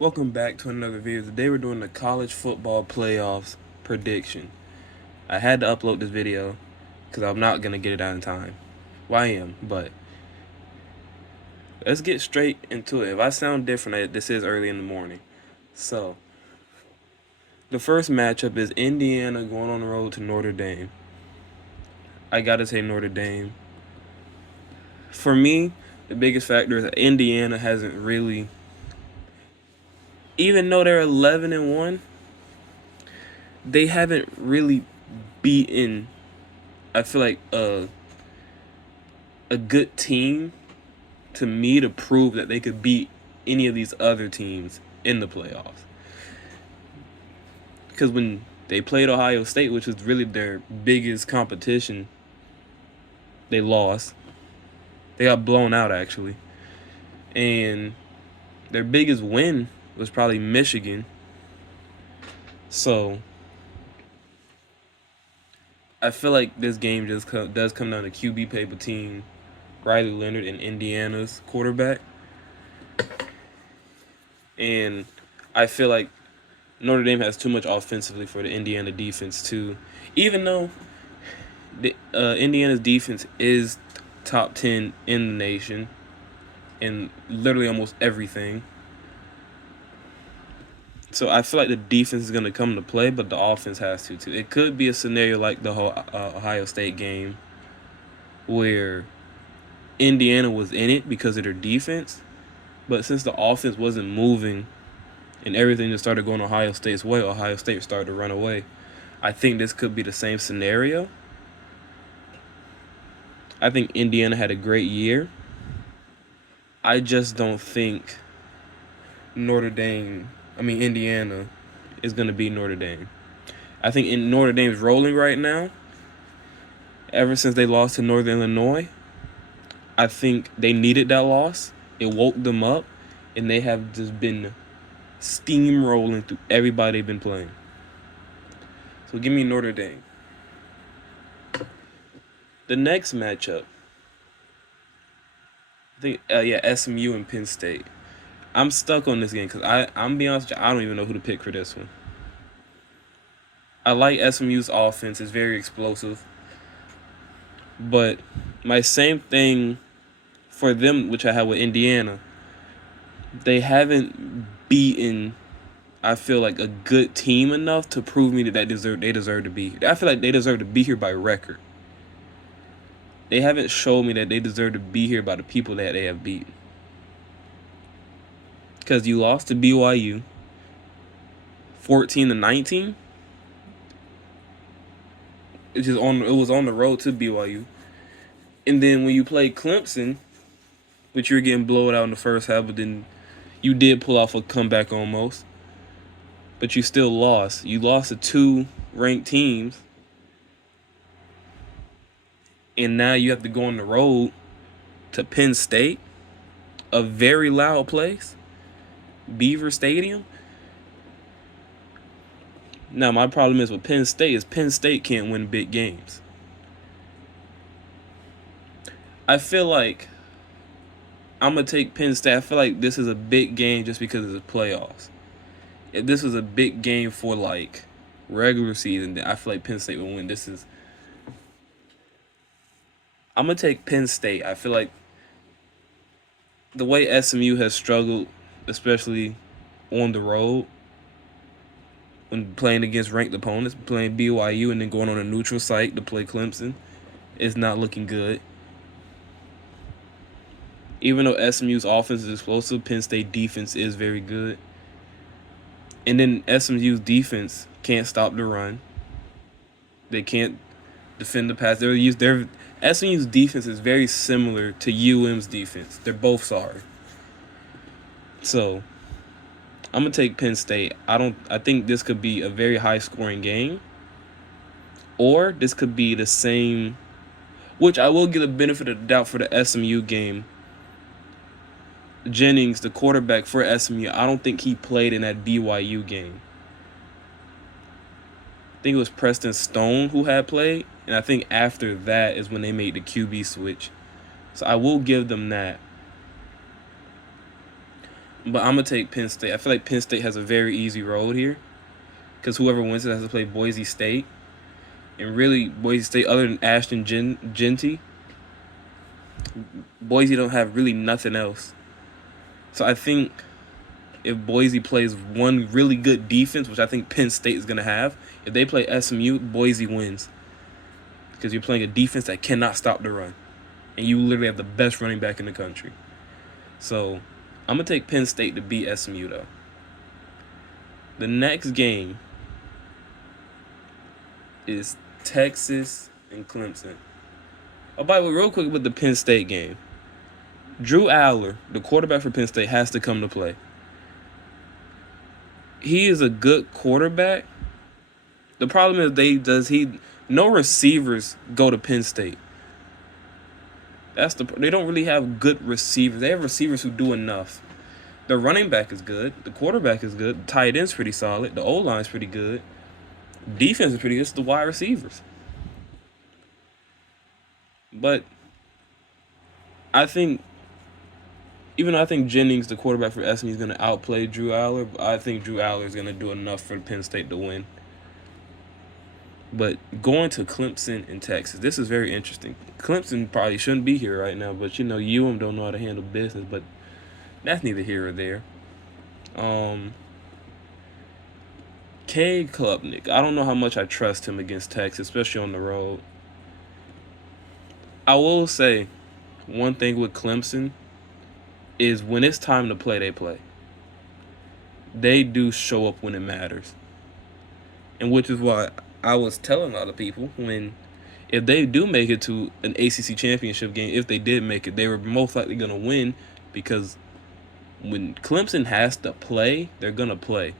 Welcome back to another video. Today we're doing the college football playoffs prediction. I had to upload this video because I'm not going to get it out in time. Well, I am, but let's get straight into it. If I sound different, this is early in the morning. So, the first matchup is Indiana going on the road to Notre Dame. I got to say Notre Dame. For me, the biggest factor is that Indiana hasn't really, even though they're 11-1, they haven't really beaten, I feel like, a good team to me to prove that they could beat any of these other teams in the playoffs. Because when they played Ohio State, which was really their biggest competition, they lost. They got blown out, actually. And their biggest win was probably Michigan. So I feel like this game just does come down to QB play between Riley Leonard and Indiana's quarterback. And I feel like Notre Dame has too much offensively for the Indiana defense too. Even though Indiana's defense is top 10 in the nation in literally almost everything. So I feel like the defense is going to come to play, but the offense has to too. It could be a scenario like the whole Ohio State game where Indiana was in it because of their defense, but since the offense wasn't moving and everything just started going Ohio State's way, Ohio State started to run away. I think this could be the same scenario. I think Indiana had a great year. I just don't think Indiana is going to beat Notre Dame. I think Notre Dame's rolling right now. Ever since they lost to Northern Illinois, I think they needed that loss. It woke them up, and they have just been steamrolling through everybody they've been playing. So give me Notre Dame. The next matchup, I think, SMU and Penn State. I'm stuck on this game because I'm being honest with you, I don't even know who to pick for this one. I like SMU's offense. It's very explosive. But my same thing for them, which I have with Indiana, they haven't beaten, I feel like, a good team enough to prove me that they deserve to be here. I feel like they deserve to be here by record. They haven't showed me that they deserve to be here by the people that they have beaten. Because you lost to BYU 14-19. It was on the road to BYU. And then when you played Clemson, which you were getting blown out in the first half, but then you did pull off a comeback almost. But you still lost. You lost to two ranked teams. And now you have to go on the road to Penn State, a very loud place, Beaver Stadium. Now, my problem is with Penn State can't win big games. I feel like I'm going to take Penn State. I feel like this is a big game just because of the playoffs. If this was a big game for, like, regular season, then I feel like Penn State would win. I'm going to take Penn State. I feel like the way SMU has struggled, especially on the road, when playing against ranked opponents, playing BYU and then going on a neutral site to play Clemson, is not looking good. Even though SMU's offense is explosive, Penn State defense is very good. And then SMU's defense can't stop the run. They can't defend the pass. SMU's defense is very similar to UM's defense. They're both sorry. So I'm gonna take Penn State. I think this could be a very high scoring game. Or this could be the same, which I will give the benefit of the doubt for the SMU game. Jennings, the quarterback for SMU, I don't think he played in that BYU game. I think it was Preston Stone who had played, and I think after that is when they made the QB switch. So I will give them that. But I'm gonna take Penn State. I feel like Penn State has a very easy road here, because whoever wins it has to play Boise State, and really Boise State, other than Ashton Genty, Boise don't have really nothing else. So I think if Boise plays one really good defense, which I think Penn State is gonna have, if they play SMU, Boise wins, because you're playing a defense that cannot stop the run, and you literally have the best running back in the country. So I'm gonna take Penn State to beat SMU though. The next game is Texas and Clemson. Oh, by the way, real quick with the Penn State game, Drew Allar, the quarterback for Penn State, has to come to play. He is a good quarterback. The problem is no receivers go to Penn State. They don't really have good receivers. They have receivers who do enough. The running back is good. The quarterback is good. The tight end's pretty solid. The O-line is pretty good. Defense is pretty good. It's the wide receivers. But I think, even though I think Jennings, the quarterback for SMU, is going to outplay Drew Allar, I think Drew Allar is going to do enough for Penn State to win. But going to Clemson and Texas, this is very interesting. Clemson probably shouldn't be here right now, but UM don't know how to handle business, but that's neither here or there. Cade Klubnik, I don't know how much I trust him against Texas, especially on the road. I will say one thing with Clemson is when it's time to play, they play. They do show up when it matters. And which is why I was telling a lot of people, if they do make it to an ACC championship game, if they did make it, they were most likely going to win, because when Clemson has to play, they're going to play.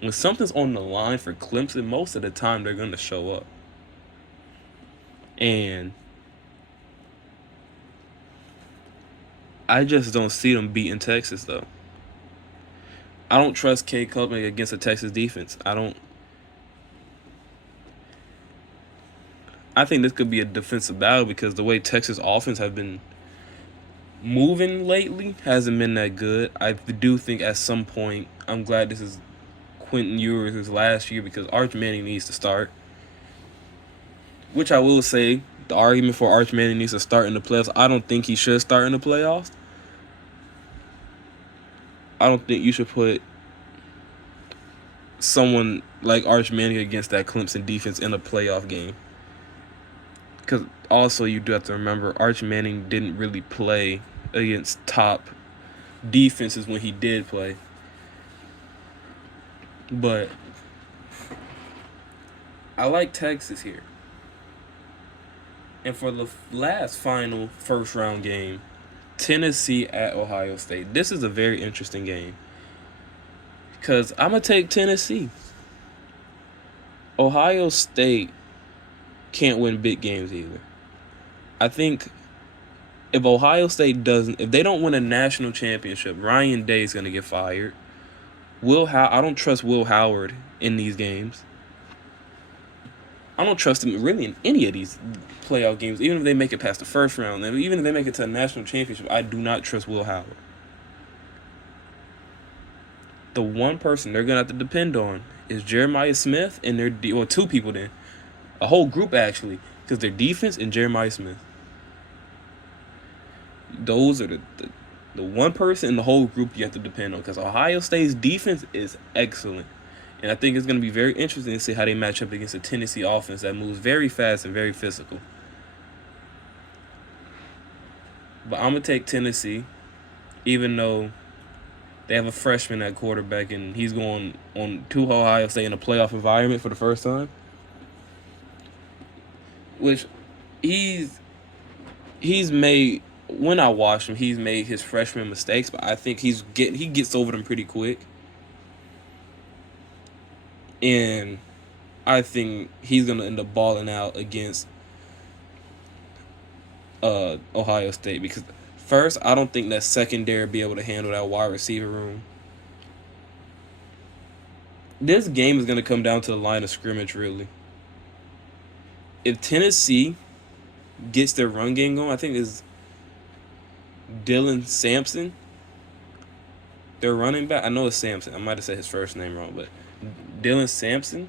When something's on the line for Clemson, most of the time they're going to show up. And I just don't see them beating Texas, though. I don't trust Cade Klubnik against a Texas defense. I think this could be a defensive battle, because the way Texas offense have been moving lately hasn't been that good. I do think at some point, I'm glad this is Quentin Ewers' last year, because Arch Manning needs to start. Which I will say, the argument for Arch Manning needs to start in the playoffs, I don't think he should start in the playoffs. I don't think you should put someone like Arch Manning against that Clemson defense in a playoff game. Because also you do have to remember, Arch Manning didn't really play against top defenses when he did play. But I like Texas here. And for the last final first round game, Tennessee at Ohio State. This is a very interesting game, because I'm going to take Tennessee. Ohio State can't win big games either. I think if they don't win a national championship, Ryan Day is going to get fired. I don't trust Will Howard in these games. I don't trust him really in any of these playoff games, even if they make it past the first round. And even if they make it to a national championship, I do not trust Will Howard. The one person they're going to have to depend on is Jeremiah Smith and two people then. A whole group, actually, because their defense and Jeremiah Smith. Those are the one person in the whole group you have to depend on, because Ohio State's defense is excellent. And I think it's going to be very interesting to see how they match up against a Tennessee offense that moves very fast and very physical. But I'm going to take Tennessee, even though they have a freshman at quarterback and he's going on to Ohio State in a playoff environment for the first time. Which he's made, when I watched him, he's made his freshman mistakes, but I think he gets over them pretty quick. And I think he's going to end up balling out against Ohio State, because first, I don't think that secondary will be able to handle that wide receiver room. This game is going to come down to the line of scrimmage, really. If Tennessee gets their run game going, I think it's Dylan Sampson. Their running back, I know it's Sampson. I might have said his first name wrong, but Dylan Sampson,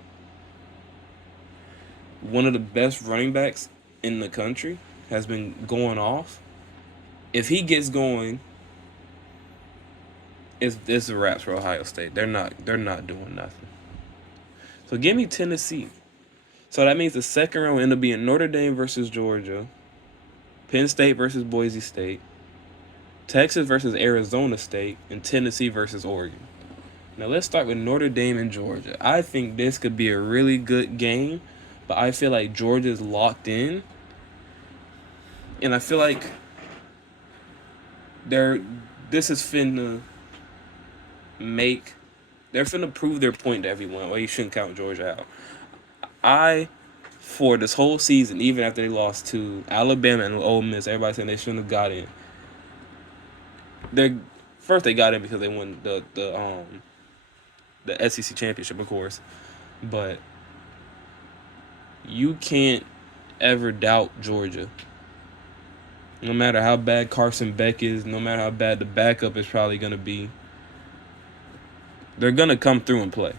one of the best running backs in the country, has been going off. If he gets going, it's a wrap for Ohio State. They're not doing nothing. So give me Tennessee. So that means the second round will end up being Notre Dame versus Georgia, Penn State versus Boise State, Texas versus Arizona State, and Tennessee versus Oregon. Now let's start with Notre Dame and Georgia. I think this could be a really good game, but I feel like Georgia is locked in, and I feel like this is finna they're finna prove their point to everyone. Well, you shouldn't count Georgia out. For this whole season, even after they lost to Alabama and Ole Miss, everybody saying they shouldn't have got in. They got in because they won the SEC championship, of course, but you can't ever doubt Georgia. No matter how bad Carson Beck is, no matter how bad the backup is probably gonna be, they're gonna come through and play.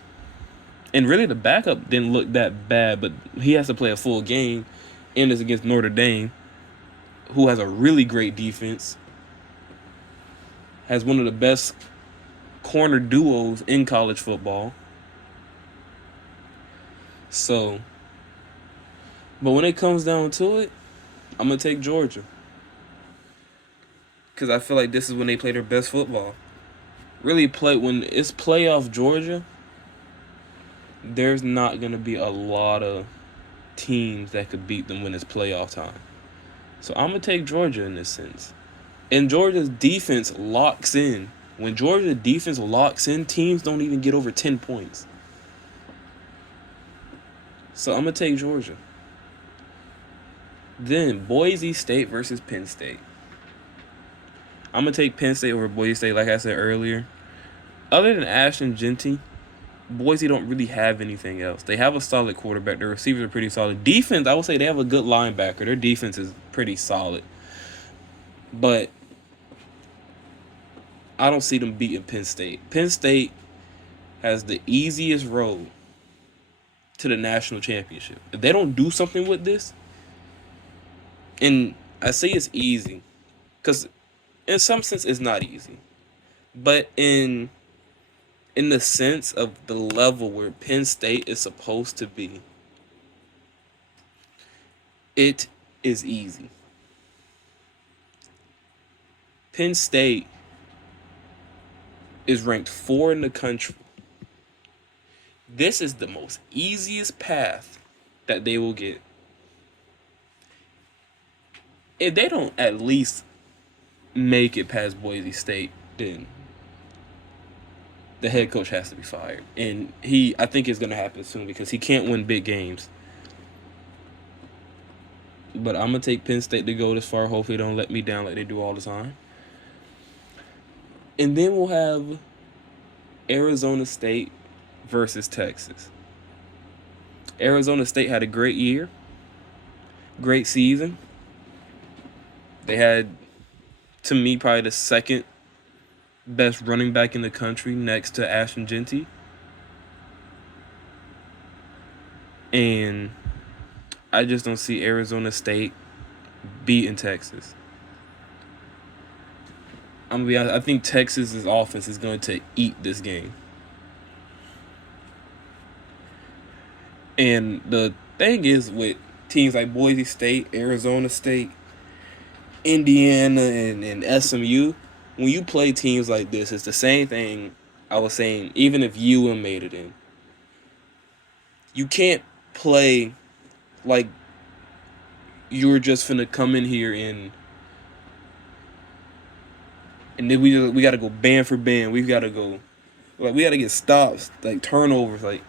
And really, the backup didn't look that bad, but he has to play a full game, and it's against Notre Dame, who has a really great defense, has one of the best corner duos in college football. So, but when it comes down to it, I'm going to take Georgia. Because I feel like this is when they play their best football. Really when it's playoff Georgia, there's not going to be a lot of teams that could beat them when it's playoff time. So I'm going to take Georgia in this sense. And Georgia's defense locks in. When Georgia's defense locks in, teams don't even get over 10 points. So I'm going to take Georgia. Then Boise State versus Penn State. I'm going to take Penn State over Boise State, like I said earlier. Other than Ashton Jeanty, Boise don't really have anything else. They have a solid quarterback. Their receivers are pretty solid. Defense, I would say they have a good linebacker. Their defense is pretty solid. But I don't see them beating Penn State. Penn State has the easiest road to the national championship. If they don't do something with this, and I say it's easy, because in some sense it's not easy. But in the sense of the level where Penn State is supposed to be, it is easy. Penn State is ranked 4 in the country. This is the most easiest path that they will get. If they don't at least make it past Boise State, then the head coach has to be fired. And I think it's going to happen soon because he can't win big games. But I'm going to take Penn State to go this far. Hopefully they don't let me down like they do all the time. And then we'll have Arizona State versus Texas. Arizona State had a great year. Great season. They had, to me, probably the second best running back in the country next to Ashton Jeanty. And I just don't see Arizona State beating Texas. I'm gonna be honest, I think Texas's offense is going to eat this game. And the thing is with teams like Boise State, Arizona State, Indiana, and SMU, when you play teams like this, it's the same thing I was saying, even if UM made it in. You can't play like you're just finna come in here and then we gotta go band for band. We gotta get stops, like turnovers. Like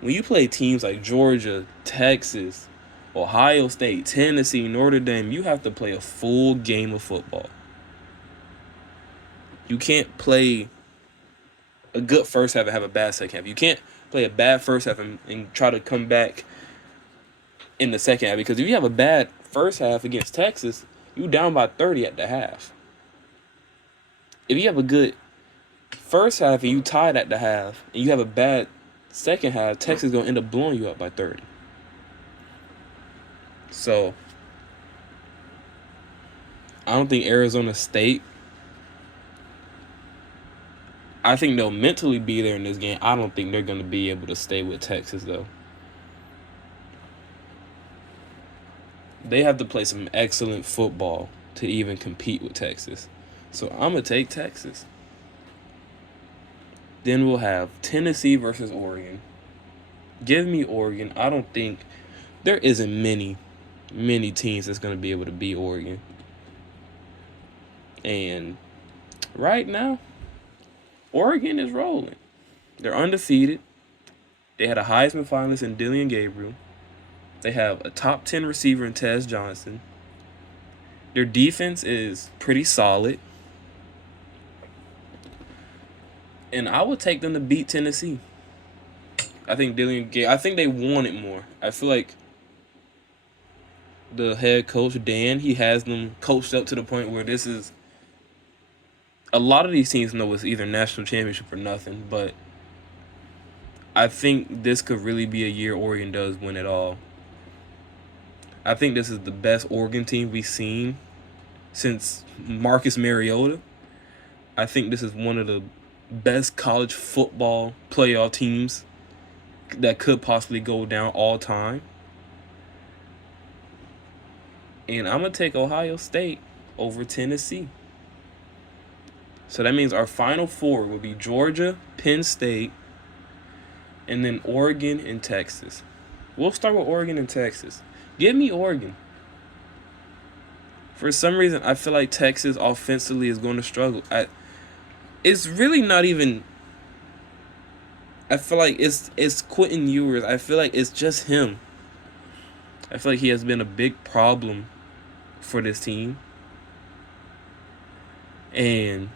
when you play teams like Georgia, Texas, Ohio State, Tennessee, Notre Dame, you have to play a full game of football. You can't play a good first half and have a bad second half. You can't play a bad first half and try to come back in the second half. Because if you have a bad first half against Texas, you down by 30 at the half. If you have a good first half and you tied at the half, and you have a bad second half, Texas is gonna end up blowing you up by 30. So I don't think Arizona State. I think they'll mentally be there in this game. I don't think they're gonna be able to stay with Texas though. They have to play some excellent football to even compete with Texas. So I'm gonna take Texas. Then we'll have Tennessee versus Oregon. Give me Oregon. I don't think there isn't many teams that's going to be able to beat Oregon. And right now, Oregon is rolling. They're undefeated. They had a Heisman finalist in Dillon Gabriel. They have a top 10 receiver in Tez Johnson. Their defense is pretty solid. And I would take them to beat Tennessee. I think I think they want it more. I feel like the head coach, Dan, he has them coached up to the point where this is... A lot of these teams know it's either national championship or nothing, but I think this could really be a year Oregon does win it all. I think this is the best Oregon team we've seen since Marcus Mariota. I think this is one of the best college football playoff teams that could possibly go down all time. And I'm going to take Ohio State over Tennessee. So that means our final four will be Georgia, Penn State, and then Oregon and Texas. We'll start with Oregon and Texas. Give me Oregon. For some reason, I feel like Texas offensively is going to struggle. It's really not even... I feel like it's Quentin Ewers. I feel like it's just him. I feel like he has been a big problem for this team. And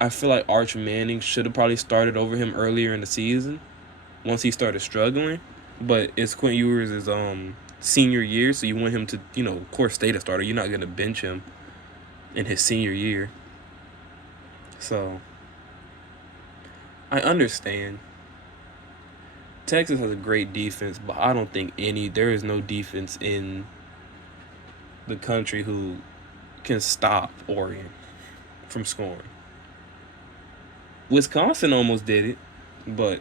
I feel like Arch Manning should have probably started over him earlier in the season once he started struggling. But it's Quentin Ewers' senior year, so you want him to, of course, stay the starter. You're not going to bench him in his senior year. So I understand. Texas has a great defense, but I don't think there is no defense in the country who can stop Oregon from scoring. Wisconsin almost did it, but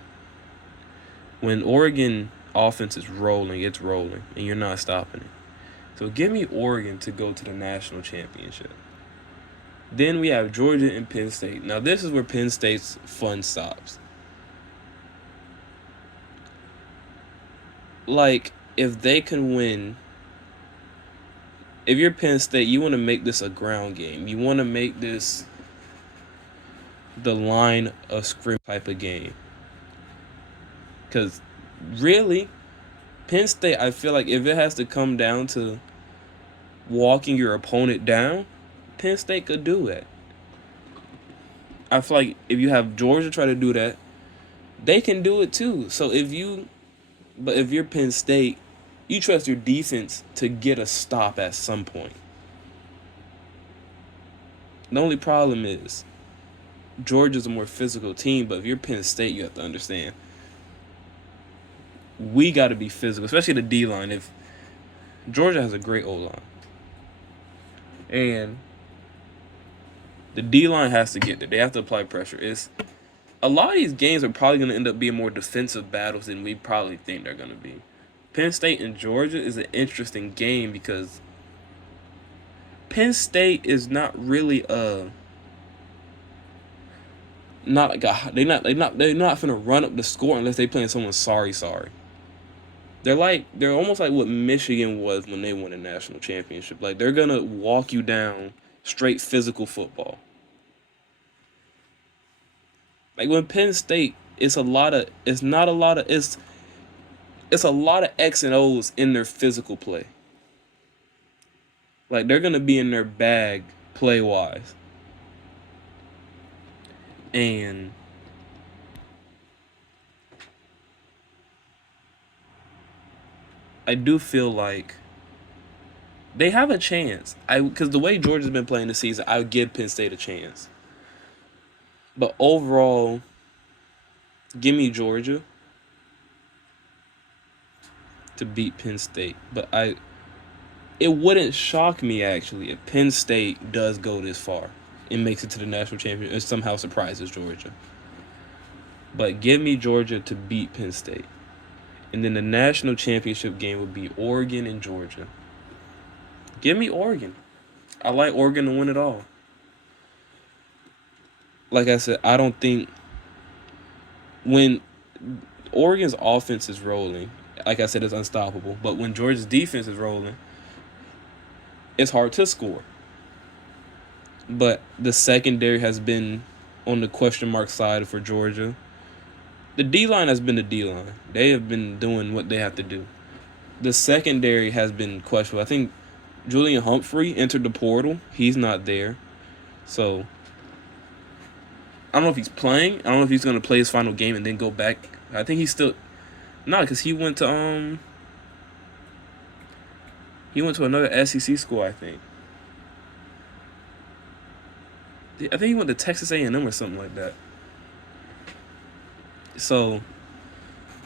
when Oregon offense is rolling, it's rolling, and you're not stopping it. So give me Oregon to go to the national championship. Then we have Georgia and Penn State. Now this is where Penn State's fun stops. Like, if they can win... If you're Penn State, you want to make this a ground game. You want to make this the line of scrimmage type of game. Because, really, Penn State, I feel like if it has to come down to walking your opponent down, Penn State could do that. I feel like if you have Georgia try to do that, they can do it too. So if you're Penn State, you trust your defense to get a stop at some point. The only problem is Georgia's a more physical team, but if you're Penn State, you have to understand we got to be physical, especially the D-line. If Georgia has a great O-line, and the D-line has to get there. They have to apply pressure. A lot of these games are probably going to end up being more defensive battles than we probably think they're going to be. Penn State and Georgia is an interesting game because Penn State is not really they're not finna run up the score unless they playing someone sorry. They're almost like what Michigan was when they won a national championship. Like, they're gonna walk you down straight physical football. Like, when Penn State, it's a lot of X and O's in their physical play. Like, they're gonna be in their bag play wise. And I do feel like they have a chance. Because the way Georgia's been playing this season, I would give Penn State a chance. But overall, give me Georgia to beat Penn State. But it wouldn't shock me actually if Penn State does go this far and makes it to the national championship and somehow surprises Georgia. But give me Georgia to beat Penn State. And then the national championship game would be Oregon and Georgia. Give me Oregon. I like Oregon to win it all. Like I said, I don't think when Oregon's offense is rolling, like I said, it's unstoppable. But when Georgia's defense is rolling, it's hard to score. But the secondary has been on the question mark side for Georgia. The D-line has been the D-line. They have been doing what they have to do. The secondary has been questionable. I think Julian Humphrey entered the portal. He's not there. So, I don't know if he's playing. I don't know if he's going to play his final game and then go back. I think he's still... No, because he went to another SEC school, I think. I think he went to Texas A&M or something like that. So,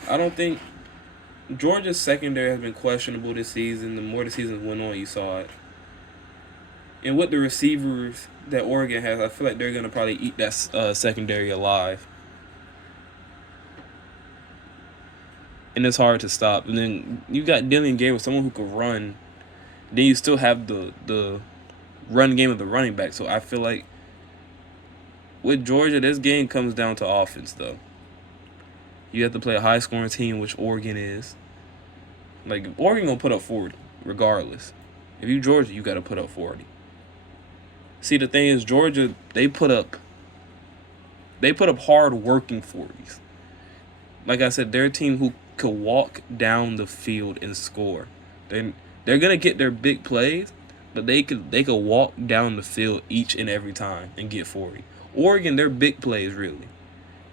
I don't think... Georgia's secondary has been questionable this season. The more the season went on, you saw it. And with the receivers that Oregon has, I feel like they're going to probably eat that secondary alive. And it's hard to stop. And then you got Dylan Gabriel, someone who could run. Then you still have the run game of the running back. So I feel like with Georgia, this game comes down to offense, though. You have to play a high-scoring team, which Oregon is. Like, Oregon going to put up 40, regardless. If you Georgia, you got to put up 40. See, the thing is, Georgia, they put up hard-working 40s. Like I said, they're a team who could walk down the field and score. They're gonna get their big plays, but they could walk down the field each and every time and get 40. Oregon, their big plays really.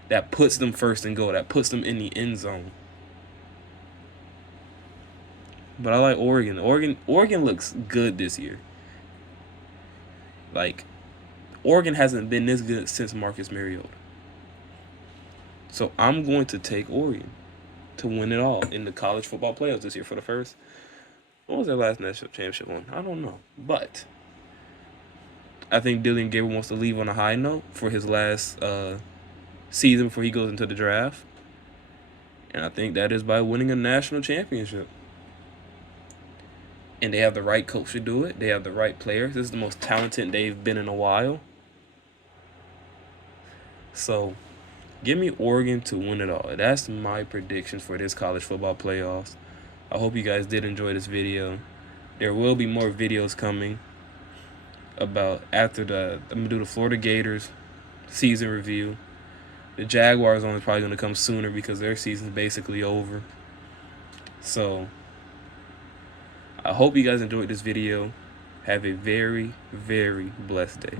That puts them first and goal. That puts them in the end zone. But I like Oregon. Oregon looks good this year. Like, Oregon hasn't been this good since Marcus Mariota. So I'm going to take Oregon to win it all in the college football playoffs this year for the first. What was their last national championship one? I don't know. But I think Dylan Gabriel wants to leave on a high note for his last season before he goes into the draft. And I think that is by winning a national championship. And they have the right coach to do it. They have the right players. This is the most talented they've been in a while. So, give me Oregon to win it all. That's my prediction for this college football playoffs. I hope you guys did enjoy this video. There will be more videos coming about after I'm going to do the Florida Gators season review. The Jaguars one is probably going to come sooner because their season's basically over. So, I hope you guys enjoyed this video. Have a very, very blessed day.